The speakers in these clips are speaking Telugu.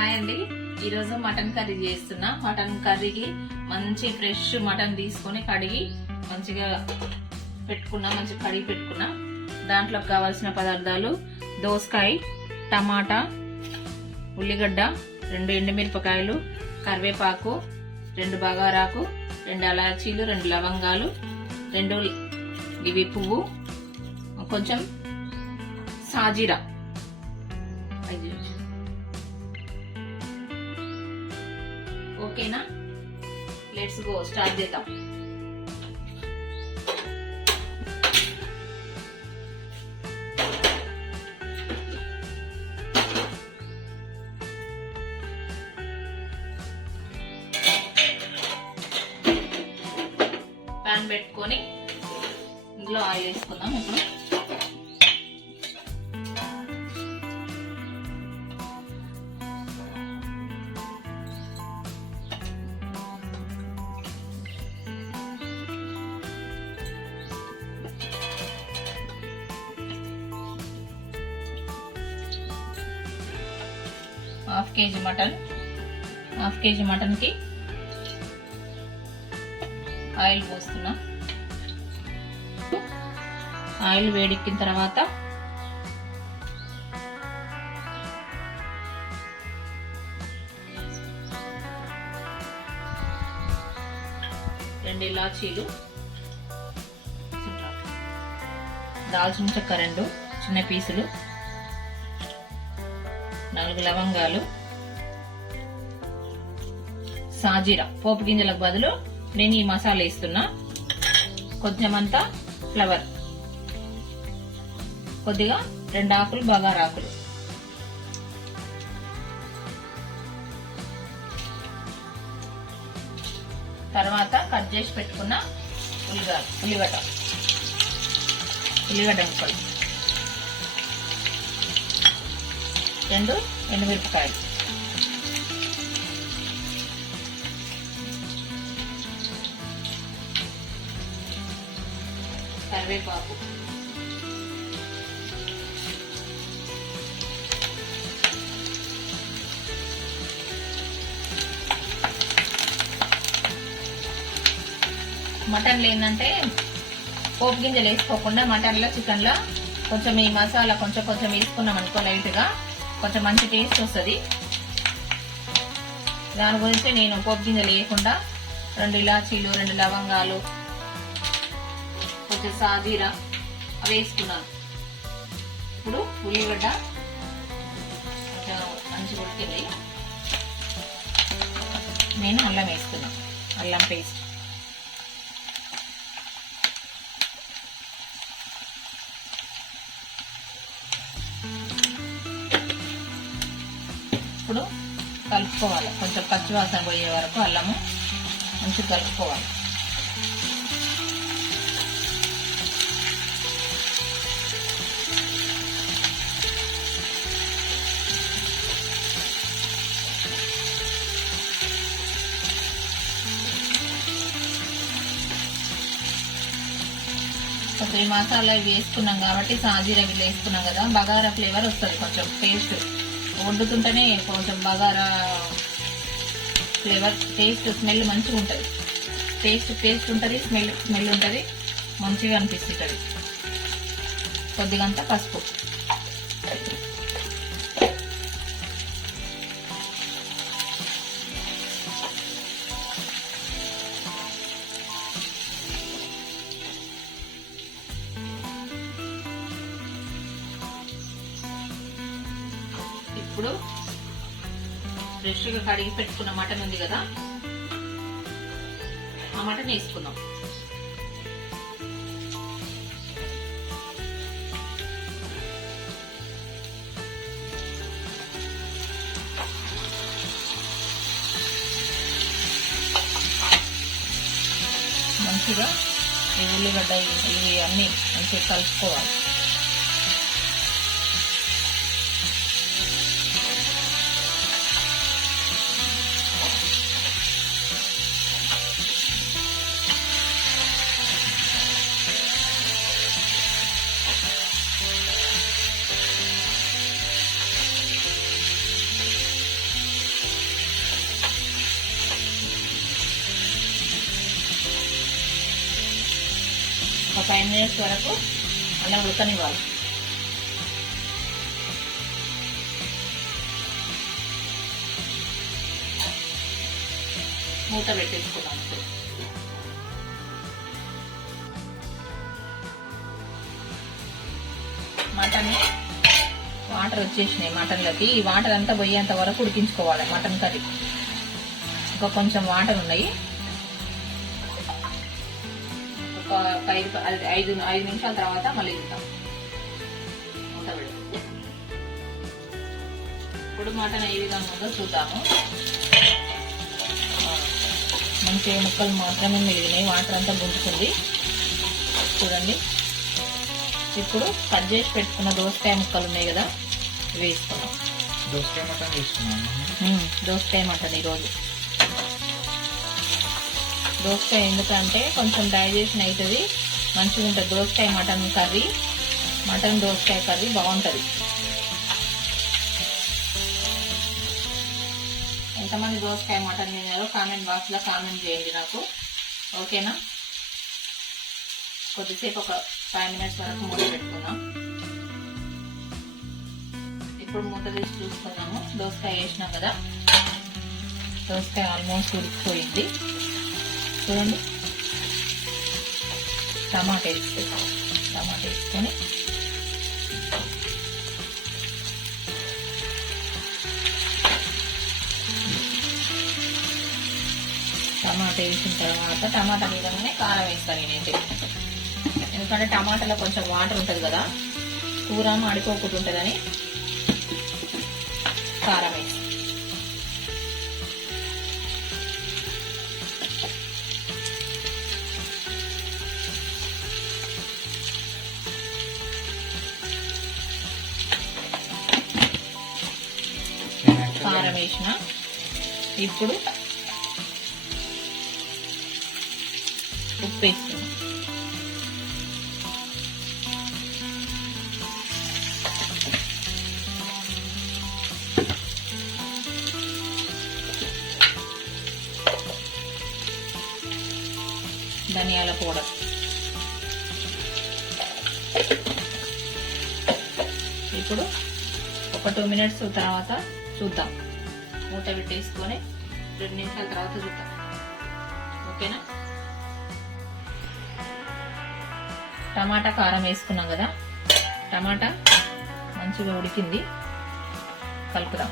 హాయ్ అండి. ఈరోజు మటన్ కర్రీ చేస్తున్నా. మటన్ కర్రీకి మంచి ఫ్రెష్ మటన్ తీసుకొని కడిగి మంచిగా పెట్టుకున్నా మంచిగా కడిగి పెట్టుకున్నా. దాంట్లోకి కావాల్సిన పదార్థాలు దోసకాయ టమాటా ఉల్లిగడ్డ రెండు ఎండుమిరపకాయలు కరివేపాకు రెండు బగారాకు రెండు అలాచీలు రెండు లవంగాలు రెండు ఇవి పువ్వు కొంచెం సాజీరా. ఓకేనా? లెట్స్ గో స్టార్ట్ చేద్దాం. ప్యాన్ పెట్టుకొని ఇందులో ఆయిల్ వేసుకుందాం ఇప్పుడు. Half kg mutton half kg మటన్కి oil పోస్తున్నా. ఆయిల్ వేడెక్కిన తర్వాత రెండు ఇలాచీలు దాల్చిన చెక్క రెండు చిన్న పీసులు నాలుగు లవంగాలు సాజీరా పోపు గింజలకు బదులు నేను ఈ మసాలా ఇస్తున్నా కొంచెం అంతా ఫ్లవర్. కొద్దిగా రెండు ఆకులు బగారాకులు తర్వాత కట్ చేసి పెట్టుకున్న ఉల్లిగడ్డ ఉల్లిగడ్డ. ఉల్లిగడ్డ ముక్కలు. రెండు ఎండుమిరపకాయలు. కరివేపాకు. మటన్లో ఏంటంటే పోపు గింజలు వేసుకోకుండా మటన్లో చికెన్లో కొంచెం ఈ మసాలా కొంచెం కొంచెం వేసుకున్నాం అనుకో లైట్గా కొంచెం మంచి టేస్ట్ వస్తుంది. దాని గురించి నేను పోపు గింజలు వేయకుండా రెండు ఇలాచీలు రెండు లవంగాలు కొంచెం సాజీర అవి వేసుకున్నాను. ఇప్పుడు ఉల్లిగడ్డ కొంచెం మంచి ఉడికింది. నేను అల్లం వేసుకున్నాను. అల్లం పేస్ట్. కలుపుకోవాలి. కొంచెం పచ్చివాసన పోయే వరకు అల్లము మంచిగా కలుపుకోవాలి. ఒక ఈ మసాలా వేసుకున్నాం కాబట్టి సాజీరా ఇవి వేసుకున్నాం కదా బగారా ఫ్లేవర్ వస్తుంది కొంచెం టేస్ట్. వండుతుంటేనే కొంచెం బగారా ఫ్లేవర్ టేస్ట్ స్మెల్ మంచిగా ఉంటుంది. టేస్ట్ టేస్ట్ ఉంటుంది స్మెల్ స్మెల్ ఉంటుంది మంచిగా అనిపిస్తుంది కొద్దిగంత పసుపు. మంచిగా కడిగి పెట్టుకున్న మటన్ ఉంది కదా ఆ మటన్ వేసుకుందాం. మంచిగా ఈ ఉల్లిగడ్డ ఇవి అన్నీ మంచిగా కలుపుకోవాలి. ఫైవ్ మినిట్స్ వరకు అలా ఉడకనివ్వాలి. మూత పెట్టేసుకున్నాం ఇప్పుడు. మటన్ వాటర్ వచ్చేసినాయి మటన్లకి. ఈ వాటర్ అంతా పోయేంత వరకు ఉడికించుకోవాలి మటన్ కర్రీ. ఇంకా కొంచెం వాటర్ ఉన్నాయి. ఒక ఐదు ఐదు ఐదు నిమిషాల తర్వాత మళ్ళీ మూత పెడదాం. ఇప్పుడు మటన్ ఏ విధంగా ఉందో చూద్దాము. ఆ, మంచిగా ముక్కలు మాత్రమే మిగిలినాయి వాటర్ అంతా గుంజుకుంది చూడండి. ఇప్పుడు కట్ చేసి పెట్టుకున్న దోసకాయ ముక్కలు ఉన్నాయి కదా వేసుకున్నాం దోసకాయ మటన్ తీసుకున్నాను మ్మ్. దోసకాయ మటన్ ఈరోజు. దోసకాయ ఎందుకంటే కొంచెం డైజెషన్ అవుతుంది మంచిగా ఉంటుంది దోసకాయ మటన్ కర్రీ. మటన్ దోసకాయ కర్రీ బాగుంటుంది. ఎంతమంది దోసకాయ మటన్ తినారో కామెంట్ బాక్స్లో కామెంట్ చేయండి నాకు. ఓకేనా? కొద్దిసేపు ఒక ఫైవ్ మినిట్స్ వరకు మూత పెట్టుకున్నాం ఇప్పుడు మూత తీసి చూసుకున్నాము దోసకాయ వేసినాం కదా. దోసకాయ ఆల్మోస్ట్ ఉడికిపోయింది. చూడండి టమాటా వేసుకుంటాం టమాటా వేసుకొని. టమాటా వేసిన తర్వాత టమాటా మీదనే కారం వేస్తాను నేనైతే. ఎందుకంటే టమాటాలో కొంచెం వాటర్ ఉంటుంది కదా కూర మాడిపోకుండా ఉంటుందని కారం వేస్తాను. వేసిన ఇప్పుడు ఉప్పు వేసుకున్నాం ధనియాల పౌడర్. ఇప్పుడు ఒక టూ మినిట్స్ తర్వాత చూద్దాం. మూత పెట్టేసుకొని రెండు నిమిషాల తర్వాత చూద్దాం ఓకేనా? టమాటా కారం వేసుకున్నాం కదా? టమాటా మంచిగా ఉడికింది. కలుపుదాం.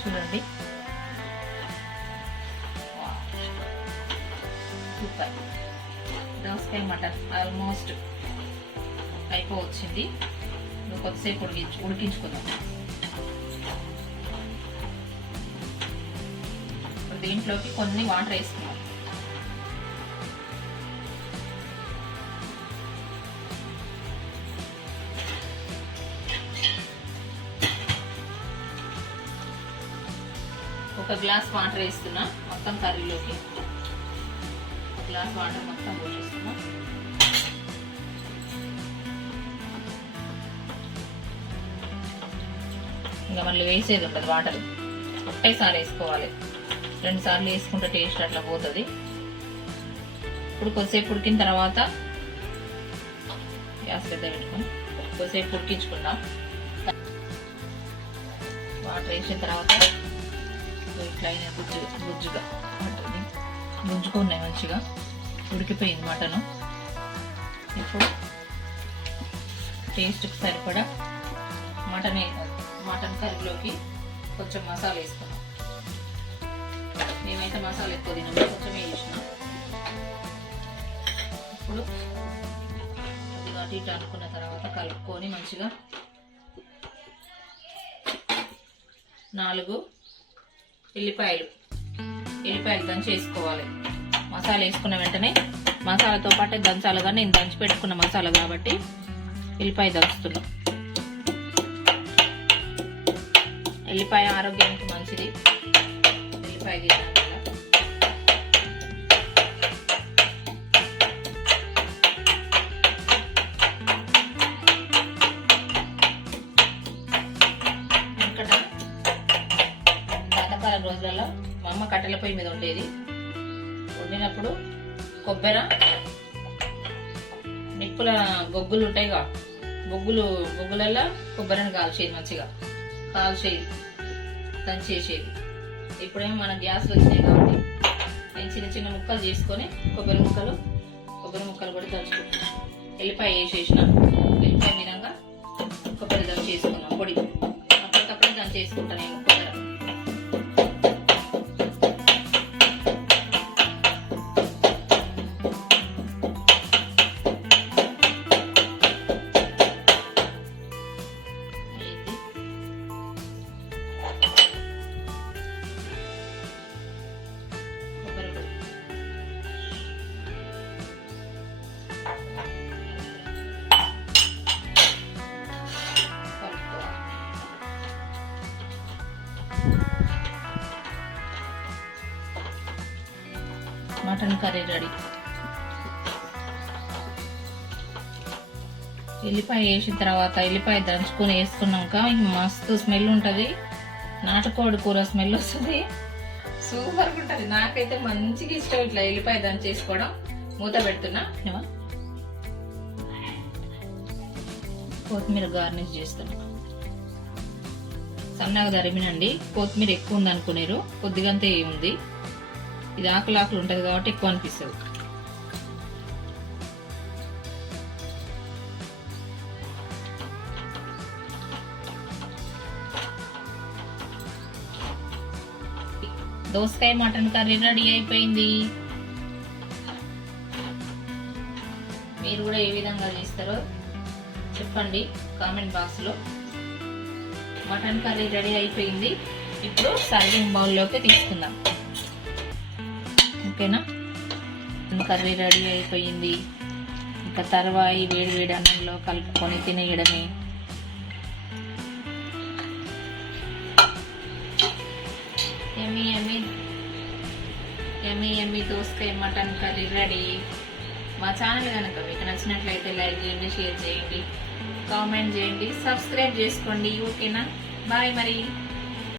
చూడండి. సూపర్. దోసకాయ మటన్ ఆల్మోస్ట్ అయిపోవచ్చింది. కొద్దిసేపు ఉడికించు ఉడికించుకుందాం. ఇప్పుడు దీంట్లోకి కొన్ని వాటర్ వేసుకున్నాం ఒక గ్లాస్ వాటర్ వేస్తున్నా మొత్తం కర్రీలోకి. ఒక గ్లాస్ వాటర్ మొత్తం పోసేస్తున్నా. ఇంకా మళ్ళీ వేసేది ఉంటుంది వాటర్. ఒకటేసారి వేసుకోవాలి. రెండు సార్లు వేసుకుంటే టేస్ట్ అట్లా పోతుంది. ఇప్పుడు కొద్దిసేపు ఉడికిన తర్వాత గ్యాస్ పెద్ద పెట్టుకొని కొద్దిసేపు ఉడికించుకుందాం. వాటర్ వేసిన తర్వాత ఇట్లా అయిన గుజ్జు గుజ్జుగా ఉంటుంది. గుంజుకున్నాయి మంచిగా. ఉడికిపోయింది మటను. ఇప్పుడు టేస్ట్కి సరిపడా మటన్ మటన్ కర్రీలోకి కొంచెం మసాలా వేసుకున్నాం మేమైతే మసాలా ఎక్కువ తినాం కొంచెం వేసినాం ఇప్పుడు కొద్దిగా అటు ఇటు అనుకున్న తర్వాత కలుపుకొని మంచిగా నాలుగు ఎల్లిపాయలు ఎల్లిపాయలు దంచి వేసుకోవాలి. మసాలా వేసుకున్న వెంటనే మసాలాతో పాటే దంచాలి నేను దంచి పెట్టుకున్న మసాలా కాబట్టి ఎల్లిపాయ దంచుతున్నాం. ఎల్లిపాయ ఆరోగ్యానికి మంచిది. ఎల్లిపాయ తినడం ఇక్కడ రోజులలో మా అమ్మ కట్టెల పొయ్యి మీద ఉండేది వండినప్పుడు కొబ్బరి నిప్పుల బొగ్గులు ఉంటాయిగా. బొగ్గులు బొగ్గులలో కొబ్బరిని కాల్చేది మంచిగా. కాల్చేది దంచేసేది ఇప్పుడేమో మన గ్యాస్ వచ్చినాయి కాబట్టి నేను చిన్న చిన్న ముక్కలు చేసుకొని కొబ్బరి ముక్కలు కొబ్బరి ముక్కలు కూడా దంచుకుంటాను ఎల్లిపాయ వేసేసిన ఎల్లిపాయ విధంగా కొబ్బరి దంచేసుకున్నాం పొడి. అప్పటికప్పుడే దంచి చేసుకుంటాను నేను. Mutton curry ready. ఎల్లిపాయ వేసిన తర్వాత ఎల్లిపాయ దంచుకొని వేసుకున్నాక ఇంక మస్తు స్మెల్ ఉంటుంది. నాటుకోడి కూర స్మెల్ వస్తుంది. సూపర్గా ఉంటుంది. నాకైతే మంచిగా ఇష్టం ఇట్లా ఎల్లిపాయ దంచేసుకోవడం. మూత పెడుతున్నా? కొత్తిమీర గార్నిష్ చేస్తాను సన్నగా తరిమినండి. కొత్తిమీర ఎక్కువ ఉంది అనుకునేరు కొద్దిగంతే ఉంది. ఇది ఆకులు ఆకులు ఉంటుంది కాబట్టి ఎక్కువ అనిపిస్తుంది. దోసకాయ మటన్ కర్రీ రెడీ అయిపోయింది. మీరు కూడా ఏ విధంగా చేస్తారో చెప్పండి కామెంట్ బాక్స్లో. మటన్ కర్రీ రెడీ అయిపోయింది. ఇప్పుడు సర్వింగ్ బౌల్లోకి తీసుకుందాం. ఓకేనా? కర్రీ రెడీ అయిపోయింది. ఇంకా తర్వాయి వేడి వేడి అన్నంలో కలుపుకొని తినేయడమే. ఎమి ఎమి ఎమి ఎమి దోసకాయ మటన్ కర్రీ రెడీ. మా ఛానల్ కనుక మీకు నచ్చినట్లయితే లైక్ చేయండి షేర్ చేయండి కామెంట్ చేయండి సబ్స్క్రైబ్ చేసుకోండి. ఓకేనా? బాయ్ మరి.